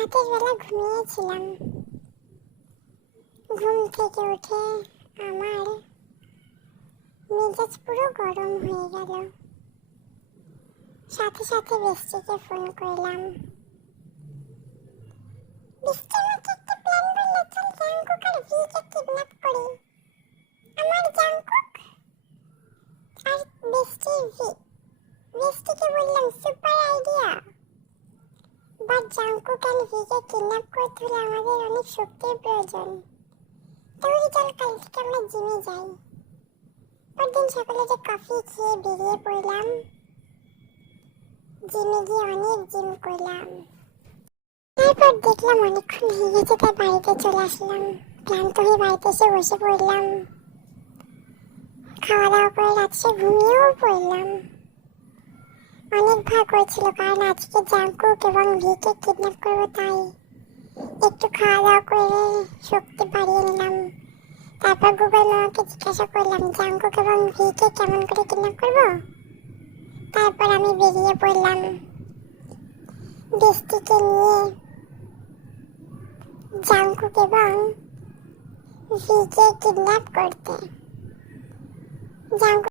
রাতের বেলা ঘুমিয়েছিলাম। ঘুম থেকে উঠে আমার মেজাজ পুরো গরম হয়ে গেল। সাথে সাথে বৃষ্টিকে ফোন করলাম। বৃষ্টি আমাকে একটা প্ল্যান বলল, চল জাংকুক আর ভিকে কিডন্যাপ করি। আমার জাংকুক আর বৃষ্টি ভি, বৃষ্টিকে বললাম, সুপার জাংকুক অ্যান্ড ভিকে কিডন্যাপ করতে হলে আমাদের অনেক শক্তির প্রয়োজন। তাহলে চল কাল থেকে আমরা জিমে যাই। পরদিন সকালে যে কফি খেয়ে বেরিয়ে পড়লাম জিমে গিয়ে অনেক জিম করলাম। তারপর দেখলাম অনেকক্ষণ হয়ে গেছে, তাই বাড়িতে চলে আসলাম। ক্লান্ত হয়ে বাড়িতে এসে বসে পড়লাম। খাওয়া দাওয়া করে রাত্রে ঘুমিয়েও পড়লাম। অনেক ভয় করছিল, কারণ আজকে জাঙ্কুক এবং ভিকে কিডন্যাপ করব তাই। একটু খাওয়া দাওয়া করে শক্তি বাড়িয়ে নিলাম। তারপর গুগল মামাকে জিজ্ঞাসা করলাম, জাঙ্কুক এবং ভিকে কেমন করে কিডন্যাপ করব? তারপর আমি বেরিয়ে পড়লাম। বৃষ্টিকে নিয়ে জাঙ্কুক এবং ভিকে কিডন্যাপ করতে। জাঙ্কুক